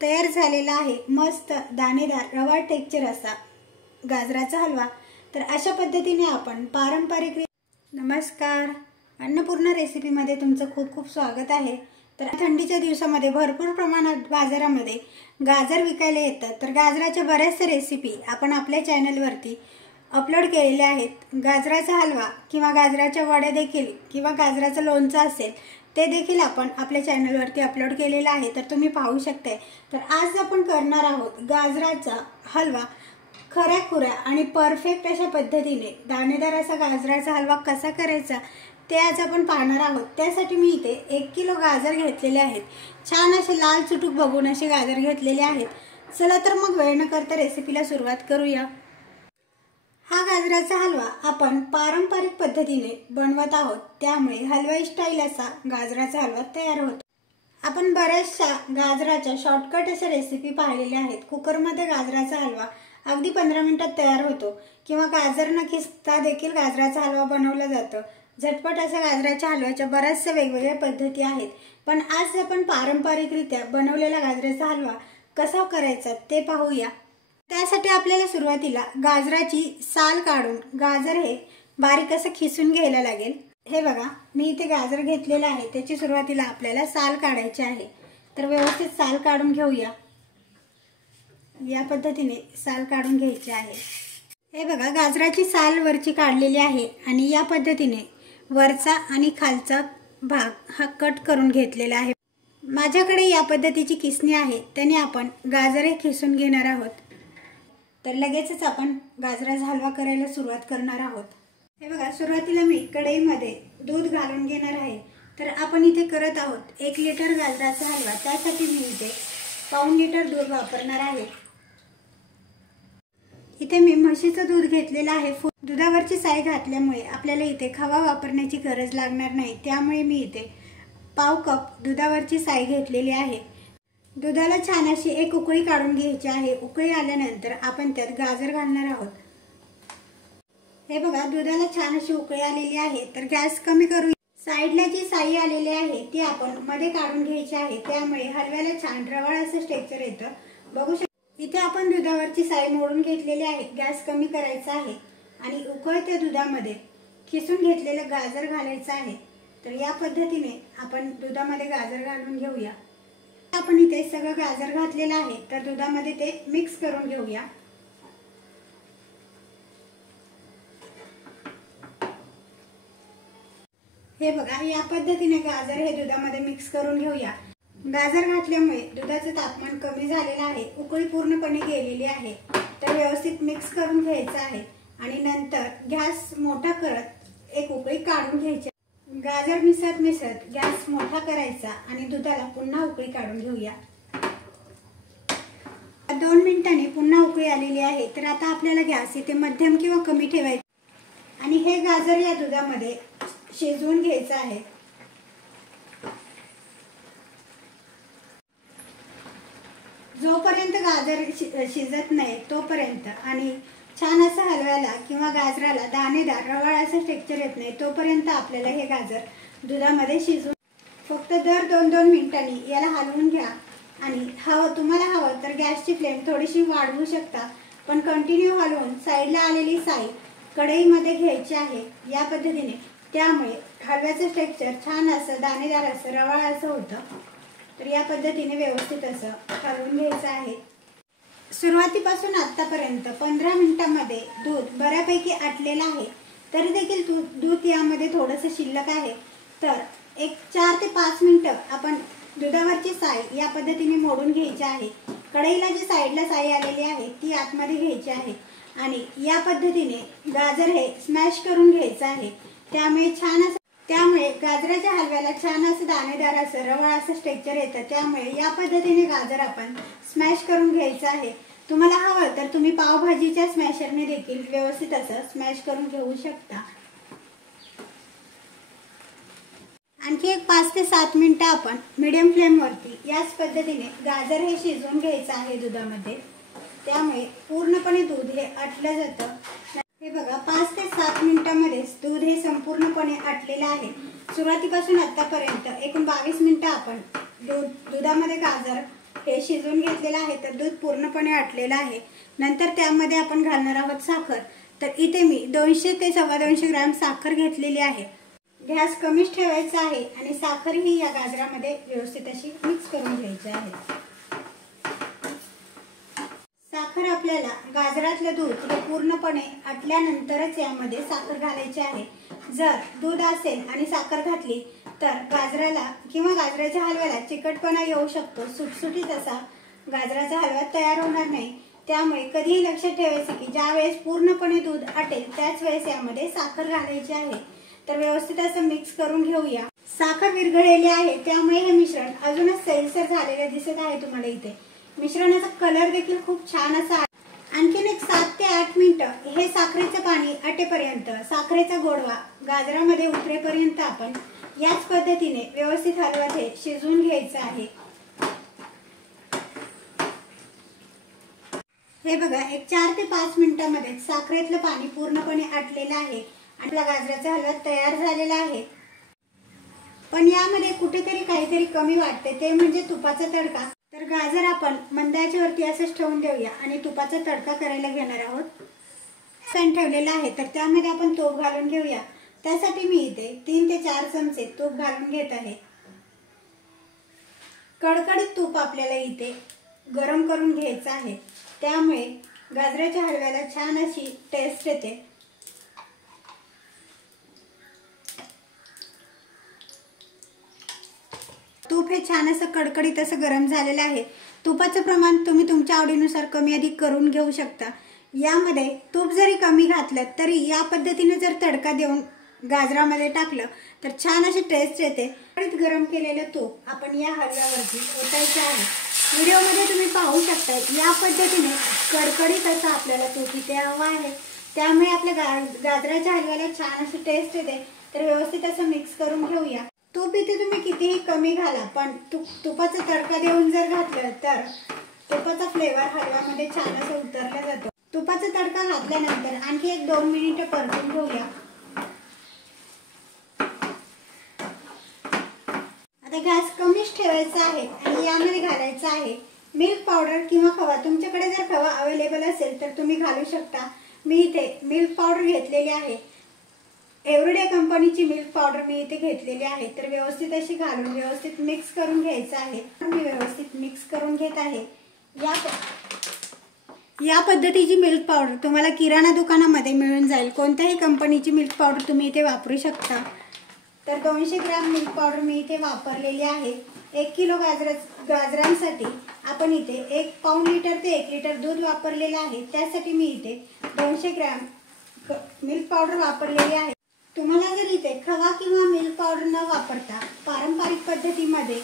तयार झालेला आहे मस्त दाणेदार रवा टेक्स्चर असा गाजराचा हलवा। तर अशा पद्धतीने आपण पारंपरिक नमस्कार अन्नपूर्णा रेसिपी मध्ये तुमचं खूप खूप स्वागत आहे। तर थंडीच्या दिवसामध्ये भरपूर प्रमाणात बाजारामध्ये गाजर विकायला येतात। तर गाजराच्या बऱ्याचशा रेसिपी आपण आपल्या चॅनलवरती अपलोड केलेले आहेत। गाजराचा हलवा किंवा गाजराच्या वड्या देखील किंवा गाजराचं लोणचं असेल ते देखील आपण आपल्या चॅनलवरती अपलोड केलेला आहे, तर तुम्ही पाहू शकता। तर आज आपण करणार आहोत गाजराचा हलवा। खऱ्याखुऱ्या आणि परफेक्ट अशा पद्धतीने दाणेदार असा गाजराचा हलवा कसा करायचा ते आज आपण पाहणार आहोत। त्यासाठी मी इथे 1 किलो गाजर घेतलेले आहेत। छान असे लाल चुटूक बघून असे गाजर घेतलेले आहेत। चला तर मग वेळ न करता रेसिपीला सुरुवात करूया। हा गाजराचा हलवा आपण पारंपरिक पद्धतीने बनवत आहोत, त्यामुळे हलवाई स्टाईल असा गाजराचा हलवा तयार होतो। आपण बऱ्याचशा गाजराच्या शॉर्टकट अशा रेसिपी पाहिलेल्या आहेत। कुकरमध्ये गाजराचा हलवा अगदी 15 मिनिटात तयार होतो किंवा गाजर न खिसता देखील गाजराचा हलवा बनवला जातो। झटपट अशा गाजराच्या हलव्याच्या बऱ्याचशा वेगवेगळ्या पद्धती आहेत, पण आज आपण पारंपरिकरित्या बनवलेला गाजराचा हलवा कसा करायचा ते पाहूया। त्यासाठी आपल्याला सुरुवातीला गाजराची साल काढून गाजर हे बारीक असं खिसून घ्यायला लागेल। हे बघा, मी इथे गाजर घेतलेला आहे, त्याची सुरुवातीला आपल्याला साल काढायची आहे। तर व्यवस्थित साल काढून घेऊया। या पद्धतीने साल काढून घ्यायची आहे। हे बघा, गाजराची साल वरची काढलेली आहे आणि या पद्धतीने वरचा आणि खालचा भाग हा कट करून घेतलेला आहे। माझ्याकडे या पद्धतीची किसणी आहे, त्याने आपण गाजर हे खिसून घेणार आहोत। तर लगेचच आपण गाजराचा हलवा करायला सुरुवात करणार आहोत। हे बघा, सुरुवातीला मी कढईमध्ये दूध घालून घेणार आहे। तर आपण इथे करत आहोत 1 लिटर गाजराचा हलवा, त्यासाठी मी इथे पाऊण लिटर दूध वापरणार आहे। इथे मी म्हशीचं दूध घेतलेलं आहे। दुधावरची साय घातल्यामुळे आपल्याला इथे खवा वापरण्याची गरज लागणार नाही, त्यामुळे मी इथे पाव कप दुधावरची साय घेतलेली आहे। दुधाला छान अशी एक उकळी काढून घ्यायची आहे। उकळी आल्यानंतर आपण त्यात गाजर घालणार आहोत। हे बघा, दुधाला छान अशी उकळी आलेली आहे। तर गॅस कमी करू। साईडला जी साई आलेली आहे ती आपण मध्ये काढून घ्यायची आहे, त्यामुळे हलव्याला छान रवाळ असं टेक्स्चर येतं। बघू शकता इथे आपण दुधावरची साई मोडून घेतलेली आहे। गॅस कमी करायचा आहे आणि उकळत्या दुधामध्ये खिसून घेतलेलं गाजर घालायचं आहे। तर या पद्धतीने आपण दुधामध्ये गाजर घालून घेऊया। आपण इथे सगळं गाजर घातलेलं आहे, तर दुधामध्ये ते मिक्स करून घेऊया। हे बघा, या पद्धतीने गाजर हे दुधामध्ये मिक्स करून घेऊया। गाजर घातल्यामुळे दुधाचं तापमान कमी झालेलं आहे, उकळी पूर्णपणे गेलेली आहे। तर व्यवस्थित मिक्स करून घ्यायचं आहे आणि नंतर गॅस मोठा करत एक उकळी काढून घ्यायची। गाजर मिसळत मिसळत गॅस मोठा करायचा आणि दुधाला पुन्हा उकळी काढून घेऊया। 2 मिनिटांनी पुन्हा उकळी आलेली आहे। तर आता आपल्याला गॅस इथे मध्यम किंवा कमी ठेवायचा आणि हे गाजर या दुधामध्ये शिजवून घ्यायचं आहे। जोपर्यंत गाजर शिजत नाही तोपर्यंत आणि छान असं हलव्याला किंवा गाजराला दाणेदार रवाळ असं टेक्स्चर येत नाही तोपर्यंत आपल्याला हे गाजर दुधामध्ये शिजवून फक्त दर 2-2 मिनिटांनी याला हलवून घ्या। आणि तुम्हाला हवं तर गॅसची फ्लेम थोडीशी वाढवू शकता, पण कंटिन्यू हलवून साईडला आलेली साई कढईमध्ये घ्यायची आहे या पद्धतीने। त्यामुळे हलव्याचं टेक्स्चर छान असं दाणेदार असं रवाळ असं होतं। तर या पद्धतीने व्यवस्थित असं हलवून घ्यायचं आहे। सुरुवातीपासून आतापर्यंत 15 मिनिटांमध्ये दूध बऱ्यापैकी आटलेलं आहे, तरी देखील दूध यामध्ये थोडंसं शिल्लक आहे। तर एक 4 ते 5 मिनिटं आपण दुधावरची साय या पद्धतीने मोडून घ्यायची आहे। कढईला जी साईडला साई आलेली आहे ती आतमध्ये घ्यायची आहे आणि या पद्धतीने गाजर हे स्मॅश करून घ्यायचं आहे। त्यामुळे गाजराच्या हलव्याला छान असं दाणेदार असं रवाळ असं टेक्स्चर येतं। त्यामुळे या पद्धतीने गाजर आपण स्मॅश करून घ्यायचं आहे। तुम्हाला हवं तर तुम्ही पावभाजीच्या स्मॅशरने देखील व्यवस्थित असं स्मॅश करून घेऊ शकता। आणखी एक 5 ते 7 मिनिटं आपण मीडियम फ्लेमवरती याच पद्धतीने गाजर हे शिजवून घ्यायचं आहे दुधामध्ये, त्यामुळे पूर्णपणे दूध हे आटलं जातं। हे बघा, 5 ते 7 मिनिटांमध्येच दूध हे संपूर्णपणे आटलेलं आहे। सुरुवातीपासून आतापर्यंत एकूण 22 मिनिटं आपण दुधामध्ये गाजर हे शिजवून घेतलेलं आहे तर दूध पूर्णपणे आटलेलं आहे। नंतर त्यामध्ये आपण घालणार आहोत साखर। तर इथे मी 200 ते 250 ग्रॅम साखर घेतलेली आहे। गॅस कमीच ठेवायचा आहे आणि साखर ही या गाजरामध्ये व्यवस्थित अशी मिक्स करून घ्यायची आहे। साखर आपल्याला गाजरातलं दूध हे पूर्णपणे आटल्यानंतरच यामध्ये साखर घालायची आहे। जर दूध असेल आणि साखर घातली तर गाजराला किंवा गाजराच्या हलव्याला चिकटपणा येऊ शकतो, सुटसुटीत असा गाजराचा हलवा तयार होणार नाही। त्यामुळे कधीही लक्षात ठेवायचे की ज्या वेळेस पूर्णपणे दूध आटेल त्याच वेळेस यामध्ये साखर घालायची आहे। तर व्यवस्थित असं मिक्स करून घेऊया। साखर विरघळलेली आहे त्यामुळे हे मिश्रण अजूनच सैलसर झालेले दिसत आहे तुम्हाला। इथे मिश्रणाचा कलर देखील खूप छान असा आहे। आणखीन एक 7 ते 8 मिनिटं हे साखरेचं पाणी आटेपर्यंत, साखरेचा गोडवा गाजरामध्ये उतरेपर्यंत आपण याच पद्धतीने व्यवस्थित हलवा हे शिजवून घ्यायचं आहे। हे बघा, एक 4 ते 5 मिनिटांमध्ये साखरेतलं पाणी पूर्णपणे आटलेलं आहे आणि आपला गाजराचा हलवा तयार झालेला आहे। पण यामध्ये कुठेतरी काहीतरी कमी वाटते, ते म्हणजे तुपाचा तडका। तर गाजर आपण मंद आचेवरती असंच ठेवून देऊया आणि तुपाचा तडका करायला घेणार आहोत। सण ठेवलेला आहे तर त्यामध्ये आपण तूप घालून घेऊया। त्यासाठी मी इथे 3 ते 4 चमचे तूप घालून घेत आहे। कडकडीत तूप आपल्याला इथे गरम करून घ्यायचं आहे, त्यामुळे गाजराच्या हलव्याला छान अशी टेस्ट येते। तूप हे छान असं कडकडीत असं गरम झालेलं आहे। तुपाचं प्रमाण तुम्ही तुमच्या आवडीनुसार कमी अधिक करून घेऊ शकता। यामध्ये तूप जरी कमी घातलं तरी या पद्धतीने जर तडका देऊन गाजरामध्ये टाकलं तर छान अशी टेस्ट येते। गरम केलेलं तूप आपण या हलव्यावरती ओतायचं आहे। व्हिडिओमध्ये तुम्ही पाहू शकता या पद्धतीने कडकडीत असं आपल्याला तूप इथे हवं आहे, त्यामुळे आपल्या गाजराच्या हलव्याला छान अशी टेस्ट येते। तर व्यवस्थित असं मिक्स करून घेऊया। तूप इथे तुम्ही कितीही कमी घाला, पण तुपाचा तडका देऊन जर घातलं तर तुपाचा फ्लेवर हलव्यामध्ये छान असं उतरला जातो। तुपाचा तडका घातल्यानंतर आणखी एक 2 मिनिटं परतून घेऊया। आता गॅस कमीच ठेवायचा आहे आणि यामध्ये घालायचं आहे मिल्क पावडर किंवा खवा। तुमच्याकडे जर खवा अवेलेबल असेल तर तुम्ही घालू शकता। मी इथे मिल्क पावडर घेतलेली आहे, एव्हरीडे कंपनीची मिल्क पावडर मी इथे घेतलेली आहे। तर व्यवस्थित अशी घालून व्यवस्थित मिक्स करून घ्यायचं आहे। मी व्यवस्थित मिक्स करून घेत आहे। या पद्धतीची मिल्क पावडर तुम्हाला किराणा दुकानामध्ये मिळून जाईल। कोणत्याही कंपनीची मिल्क पावडर तुम्ही इथे वापरू शकता। तर 200 ग्रॅम मिल्क पावडर मी इथे वापरलेली आहे। 1 किलो गाजरांसाठी आपण इथे 1 पाऊण लिटर ते 1 लिटर दूध वापरलेलं आहे। त्यासाठी मी इथे 200 ग्रॅम मिल्क पावडर वापरलेली आहे। तुम्हाला जर इथे खवा किंवा मिल्क पावडर न वापरता पारंपरिक पद्धतीमध्ये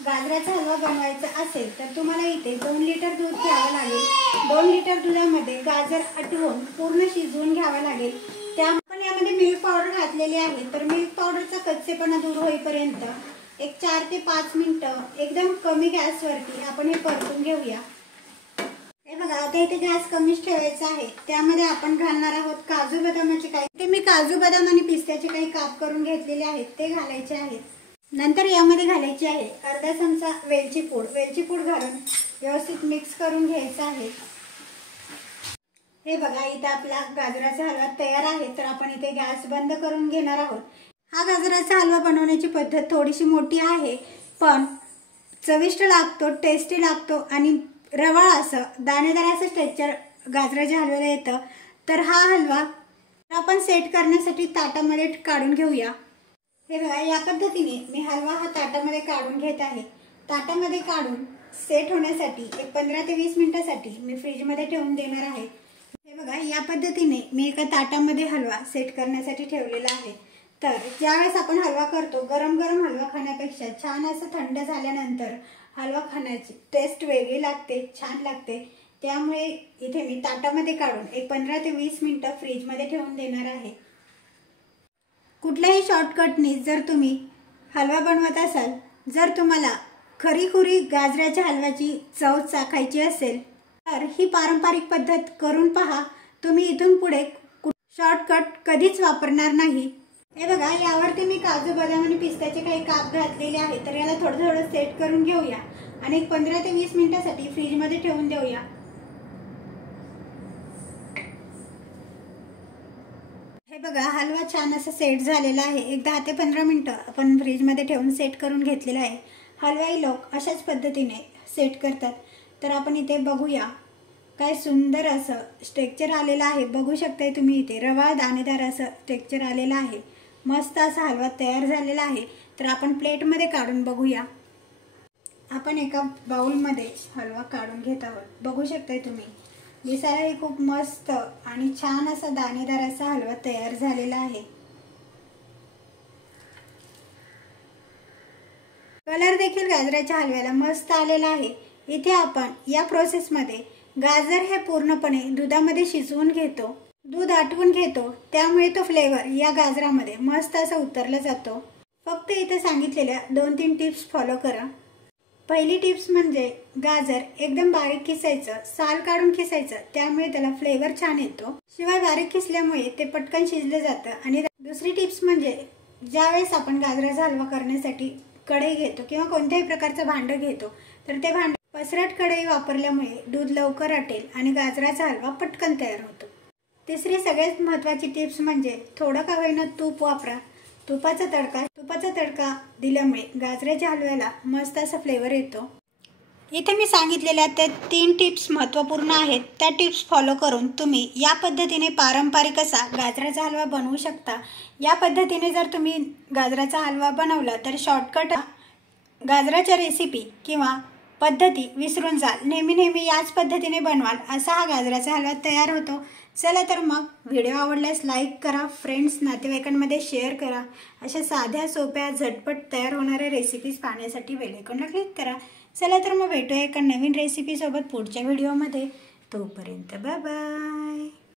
गाजराचा हलवा बनवायचा असेल तर तुम्हाला इथे 2 लिटर दूध घ्यावं लागेल। 2 लिटर दुधामध्ये गाजर आटवून पूर्ण शिजवून घ्यावं लागेल। आपण यामध्ये मिल्क पावडर घातलेली आहे, तर मिल्क पावडरचा कच्चेपणा दूर होईपर्यंत एक 4 ते 5 मिनिटं एकदम कमी गॅसवरती आपण हे परतून घेऊया। हे बघा, आता इथे गॅस कमीच ठेवायचा आहे। त्यामध्ये आपण घालणार आहोत काजू बदामाचे काही। इथे मी काजू बदाम आणि पिस्त्याचे काही काप करून घेतलेले आहेत, ते घालायचे आहेत। नंतर यामध्ये घालायची आहे अर्धा चमचा वेलची पूड। वेलची पूड घालून व्यवस्थित मिक्स करून घ्यायचं आहे। हे बघा, इथे आपला गाजराचा हलवा तयार आहे। तर आपण इथे गॅस बंद करून घेणार आहोत। हा गाजराचा हलवा बनवण्याची पद्धत थोडीशी मोठी आहे, पण चविष्ट लागतो, टेस्टी लागतो आणि रवाळ असं दाणेदार असं टेक्स्चर गाजराच्या हलव्याला येतं। तर हा हलवा आपण सेट करण्यासाठी ताटामध्ये काढून घेऊया। हे बघा, या पद्धतीने मी हलवा हा ताटामध्ये काढून घेत आहे। ताटामध्ये काढून सेट होण्यासाठी एक 15 ते 20 मिनिटांसाठी मी फ्रीजमध्ये ठेवून देणार आहे। हे बघा, या पद्धतीने मी एका ताटामध्ये हलवा सेट करण्यासाठी ठेवलेला आहे। तर ज्यावेळेस आपण हलवा करतो, गरम गरम हलवा खाण्यापेक्षा छान असं थंड झाल्यानंतर हलवा खाण्याची टेस्ट वेगळी लागते, छान लागते। त्यामुळे इथे मी ताटामध्ये काढून एक 15 ते 20 मिनिटं फ्रीजमध्ये ठेवून देणार आहे। कुठल्याही शॉर्टकटनी जर तुम्ही हलवा बनवत असाल, जर तुम्हाला खरीखुरी गाजराच्या हलव्याची चव चाखायची असेल तर ही पारंपरिक पद्धत करून पहा। तुम्ही इथून पुढे शॉर्टकट कधीच वापरणार नाही। हे बघा, यावरती मी काजू बदाम आणि पिस्त्याचे काही काप घातलेले आहेत। तर याला थोडं थोडं सेट करून घेऊया आणि 15 ते 20 मिनिटांसाठी फ्रीजमध्ये ठेवून देऊया। हे बघा, हलवा छान असा सेट झालेला आहे। एक 10 ते 15 मिनिटं आपण फ्रीजमध्ये ठेवून सेट करून घेतलेला आहे। हलवाई लोक अशाच पद्धतीने सेट करतात। तर आपण इथे बघूया, काय सुंदर असं टेक्स्चर आलेलं आहे। बघू शकताय तुम्ही, इथे रवा दाणेदार असं टेक्स्चर आलेलं आहे। मस्त असा हलवा तयार झालेला आहे। तर आपण प्लेटमध्ये काढून बघूया। आपण एका बाउलमध्ये हलवा काढून घेत आहोत। बघू शकताय तुम्ही, दिसायलाही खूप मस्त आणि छान असा दाणेदार असा हलवा तयार झालेला आहे। कलर देखील गाजराच्या हलव्याला मस्त आलेला आहे। इथे आपण या प्रोसेसमध्ये गाजर हे पूर्णपणे दुधामध्ये शिजवून घेतो, दूध आटवून घेतो, त्यामुळे तो फ्लेवर या गाजरामध्ये मस्त असा उतरला जातो। फक्त इथे सांगितलेल्या 2-3 टिप्स फॉलो करा। पहिली टिप्स म्हणजे गाजर एकदम बारीक किसायचं, साल काढून किसायचं, त्यामुळे त्याला फ्लेवर छान येतो। शिवाय बारीक किसल्यामुळे ते पटकन शिजले जातं। आणि दुसरी टिप्स म्हणजे ज्यावेळेस आपण गाजराचा हलवा करण्यासाठी कढई घेतो किंवा कोणत्याही प्रकारचं भांडं घेतो, तर ते भांडं पसरट कढई वापरल्यामुळे दूध लवकर आटेल आणि गाजराचा हलवा पटकन तयार होतो। तिसरी सगळ्यात महत्त्वाची टिप्स म्हणजे थोडं का होईना तूप वापरा। तुपाचा तडका दिल्यामुळे गाजराच्या हलव्याला मस्त असा फ्लेवर येतो। इथे मी सांगितलेल्या त्या 3 टिप्स महत्त्वपूर्ण आहेत। त्या टिप्स फॉलो करून तुम्ही या पद्धतीने पारंपरिक असा गाजराचा हलवा बनवू शकता। या पद्धतीने जर तुम्ही गाजराचा हलवा बनवला तर शॉर्टकट गाजराच्या रेसिपी किंवा पद्धती विसरून जाल। नेहमी याच पद्धतीने बनवाल असा हा गाजराचा हलवा तयार होतो। चला तर मग व्हिडिओ आवडल्यास लाईक करा, फ्रेंड्स नातेवाईकांमध्ये शेअर करा। अशा साध्या सोप्या झटपट तयार होणाऱ्या रेसिपीज पाहण्यासाठी बेल आयकॉनला क्लिक करा। चला तर मग भेटूया एका नवीन रेसिपी सोबत पुढच्या व्हिडिओमध्ये। तोपर्यंत बाय बाय।